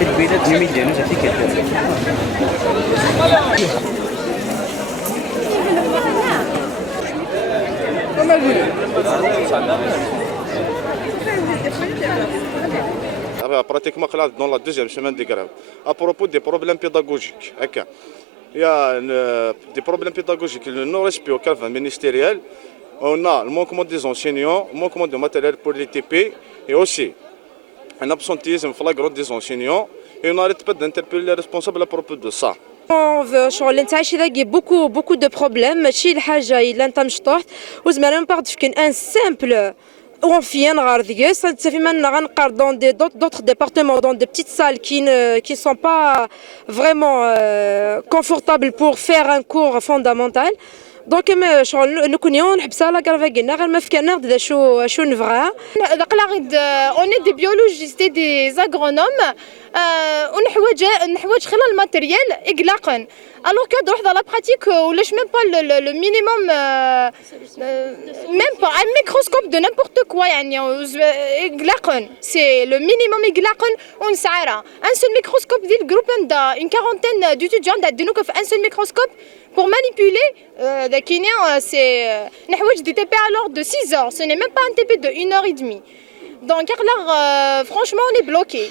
البلاد مليانة في كثير. Pratiquement dans la deuxième semaine de grève. À propos des problèmes pédagogiques, il y a des problèmes pédagogiques, le non-respect au cadre ministériel, on a le manquement des enseignants, le manquement de matériel pour les TP et aussi un absentéisme flagrant des enseignants et on n'arrête pas d'interpeller les responsables à propos de ça. شغل نتعايش ذاك beaucoup de problèmes ماشي الحاجه الا انت مشطوح وزمان باغ تفكن ان سامبل وانفيان غار ديس تفي من غنقار دون دي d'autres départements dans des petites salles qui sont pas vraiment confortables pour faire un cours fondamental دونك ما شغل نكون يوم نحبسها لا كرافا قلنا غير ما فكرنا نبدا شو نبغى دقلاغد اون دي بيولوجيست دي زاغرونوم ونحواج خلال الماتيريال اقلاقا الوغ كو تروح dans la pratique ولاش même pas le minimum même pas un microscope de n'importe quoi يعني اقلاقا c'est le minimum اقلاقا ونسعرها un seul microscope ديال جروب دا une quarantaine d'étudiants دادنوك في un seul microscope pour manipuler c'est des TP alors de 6 heures, ce n'est même pas un TP de 1 heure et demie. Donc franchement on est bloqué.